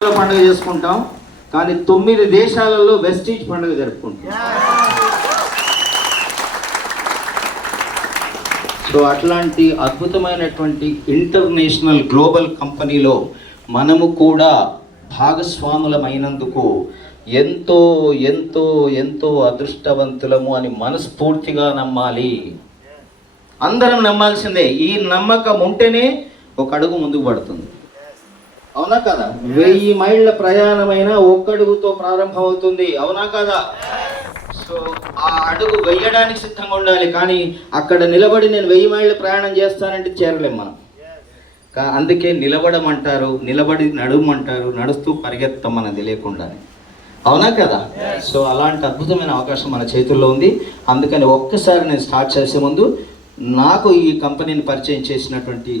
పండుగ చేసుకుంటాం, కానీ 9 దేశాలలో వెస్టీజ్ పండుగ జరుపుకుంటాం. సో అట్లాంటి అద్భుతమైనటువంటి ఇంటర్నేషనల్ గ్లోబల్ కంపెనీలో మనము కూడా భాగస్వాములమైనందుకు ఎంతో ఎంతో ఎంతో అదృష్టవంతులము అని మనస్ఫూర్తిగా నమ్మాలి. అందరం నమ్మాల్సిందే. ఈ నమ్మకం ఉంటేనే ఒక అడుగు ముందుకు పడుతుంది. అవునా కదా? 1000 మైళ్ళ ప్రయాణమైన ఒక్కడుగుతో ప్రారంభమవుతుంది. అవునా కదా? సో ఆ అడుగు వేయడానికి సిద్ధంగా ఉండాలి. కానీ అక్కడ నిలబడి నేను 1000 మైళ్ళ ప్రయాణం చేస్తానంటే చేరలేం మనం. అందుకే నిలబడమంటారు, నిలబడి నడుమంటారు, నడుస్తూ పరిగెత్తాం మనకు తెలియకుండానే. అవునా కదా? సో అలాంటి అద్భుతమైన అవకాశం మన చేతుల్లో ఉంది. అందుకని ఒక్కసారి నేను స్టార్ట్ చేసే ముందు నాకు ఈ కంపెనీని పరిచయం చేసినటువంటి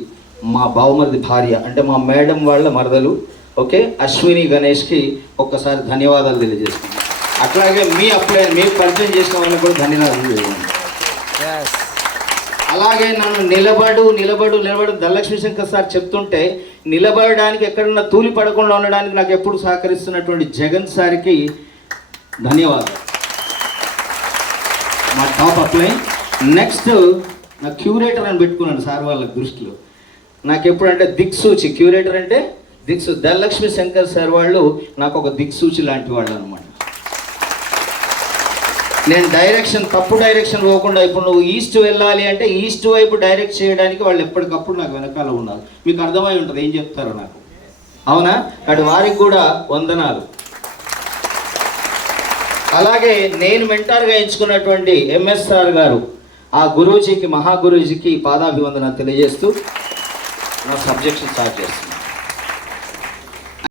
మా బావమరిది భార్య, అంటే మా మేడం వాళ్ళ మరదలు, ఓకే, అశ్విని గణేష్కి ఒక్కసారి ధన్యవాదాలు తెలియజేస్తున్నాను. అట్లాగే మీకు పరిచయం చేసిన వాళ్ళకి కూడా ధన్యవాదాలు తెలియజేయండి. అలాగే నన్ను నిలబడు ధనలక్ష్మీ శంకర్ సార్ చెప్తుంటే నిలబడడానికి ఎక్కడన్నా తూలి పడకుండా ఉండడానికి నాకు ఎప్పుడు సహకరిస్తున్నటువంటి జగన్ సార్కి ధన్యవాదాలు. మా టాప్ అప్లై. నెక్స్ట్ నా క్యూరేటర్ అని పెట్టుకున్నాను సార్ వాళ్ళ దృష్టిలో. నాకు ఎప్పుడంటే దిక్సూచి, క్యూరేటర్ అంటే దిక్సూచి. ధనలక్ష్మీ శంకర్ సార్ వాళ్ళు నాకు ఒక దిక్సూచి లాంటి వాళ్ళు అనమాట. నేను తప్పు డైరెక్షన్ పోకుండా, ఇప్పుడు నువ్వు ఈస్ట్ వెళ్ళాలి అంటే ఈస్ట్ వైపు డైరెక్ట్ చేయడానికి వాళ్ళు ఎప్పటికప్పుడు నాకు వెనకాల ఉన్నారు. మీకు అర్థమై ఉంటుంది ఏం చెప్తారో నాకు. అవునా? అటు వారికి కూడా వందనాలు. అలాగే నేను మెంటార్గా ఎంచుకున్నటువంటి ఎంఎస్ఆర్ గారు, ఆ గురూజీకి, మహాగురూజీకి పాదాభివందన తెలియజేస్తూ నా సబ్జెక్షన్ స్టార్ట్ చేస్తున్నాను.